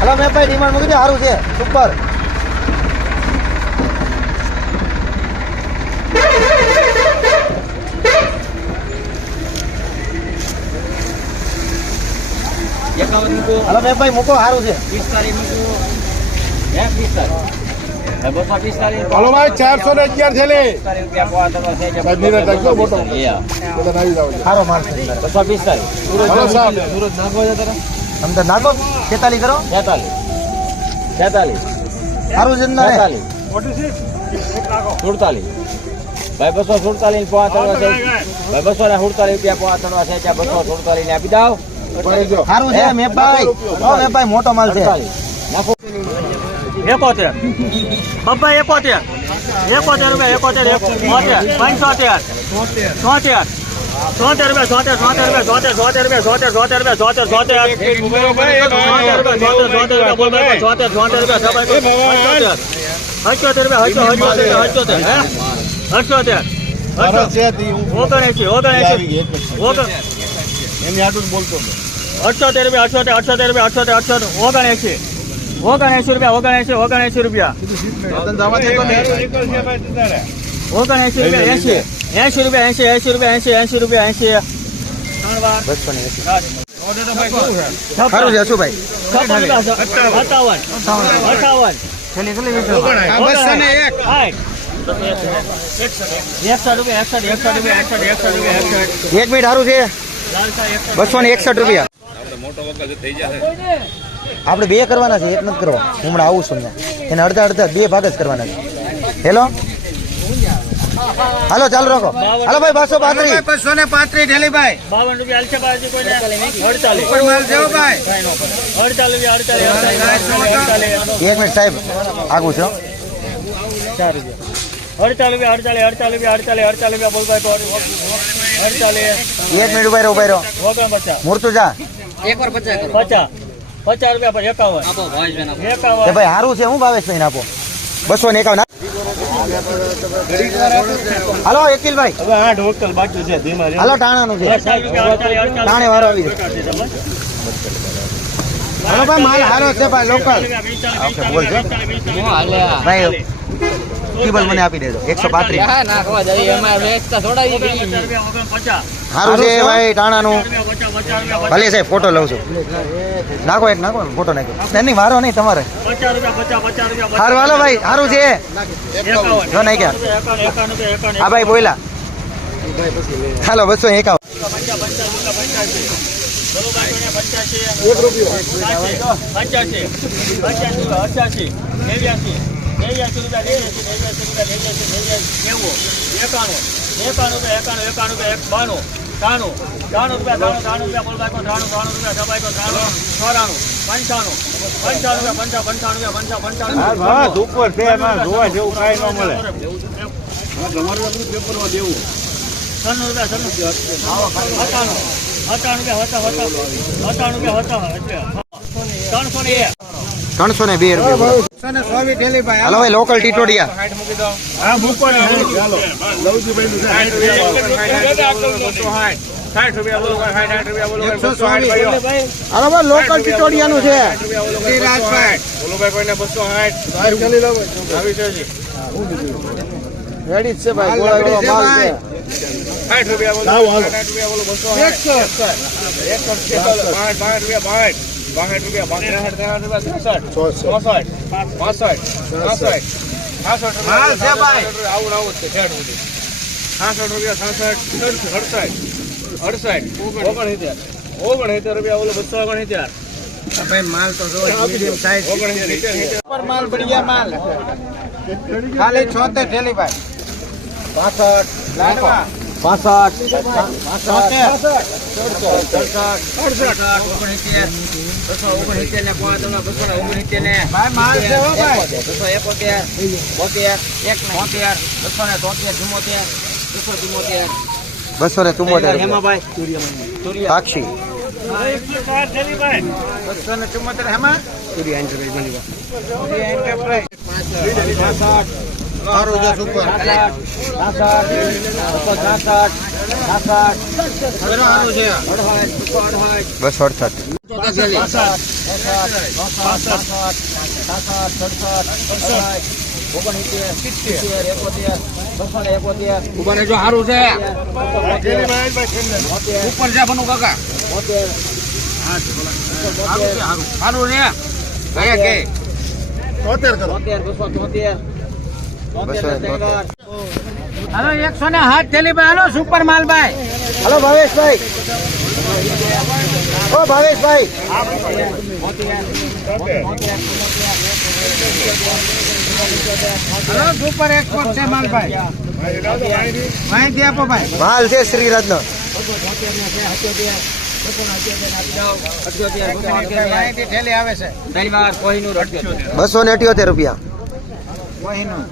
Hello મેં ભાઈ demand મૂકી દે સારું છે સુપર. હલો મેં ભાઈ મૂકો સારું છે. 45 મૂકો. 45. હલો ભાઈ 411 છે લે. સારો માલ છે. 245. હલો સાહેબ અંદર નાખો 43 કરો. 46. સારું છે ને 47. ભાઈ 247 પોણા તળવા છે. ભાઈ 247 રૂપિયા પોણા તળવા છે. 247 ને આપી દાવ. સારું છે મેભાઈ. ઓ મેભાઈ મોટો માલ છે. નાખો 71 બબ્બા 71 રૂપિયા 71 75 76 સારું છે અશુભાઈ. 1 મિનિટ સારું છે 261 રૂપિયા. આપણે બે કરવાના છે એક નથી કરવા. હમણાં આવું છું એને અડધા અડધા બે ભાગ જ કરવાના છે. હેલો હાલો ચાલુ રાખો. હાલો ભાઈ 235 235 ઢેલી ભાઈ 52 રૂપિયા હાલશે બાજી કોઈને 48 ઉપર માલ જેવો ભાઈ 48 1 મિનિટ સાહેબ આગું છો. 48 રૂપિયા બોલ ભાઈ 48 1 મિનિટ ઉભા રહ્યો. મૂર્તું જા. 50 રૂપિયા પર 51 કે ભાઈ સારું છે હું ભાવેશભાઈ આપો 251. હાલો એકિલભાઈ હવે 8 હોટલ બાકી છે ધીમા હાલો ટાણાનું છે. ટાણે વારો આવી જાય. હાલો ભાઈ માલ સારો છે ભાઈ લોકલ. ઓકે બોલ છે ભાઈ કેબલ મને આપી દેજો 135. સારું છે ભાઈ ટાણાનું. ભલે સાહેબ ફોટો લઉં છું. નાખો એક નાખો ફોટો નાખો. નહીં વારો નહીં તમારે. સારું હાલો ભાઈ સારું છે. જો નહીં ક્યાં હા ભાઈ બોલા. હાલો 251. ઉપર છે જોવા જેવું કઈ ન મળે. ત્રણસો ને 2 રૂપિયા. હાલો ભાઈ લોકલ ટીટોડિયા. હાલો ભાઈ લોકલ ટીટોડિયા નું છે. રેડી છે ભાઈ. ગોળા ગોળા માલ છે. 60 રૂપિયા બોલો. ભાઈ માલ તો જો મીડિયમ સાઈઝ ઉપર માલ બઢિયા માલ ખાલી 76 ઢેલી ભાઈ 65 લાડવા 274 સાક્ષી ઉભા રહેજો, સારું છે. ઉપર છે બનુ કાકા. સારું છે. કયા કે 72 હાલો 108 થેલી ભાઈ હાલો સુપર માલ ભાઈ. હલો ભાવેશભાઈ, ઓ ભાવેશભાઈ, હાલો સુપર એક્સપોર્ટ છે માલ ભાઈ. માહિતી આપો ભાઈ. માલ છે શ્રી રત્ન. માહિતી થેલી આવે છે. 278 રૂપિયા. કોહિનૂર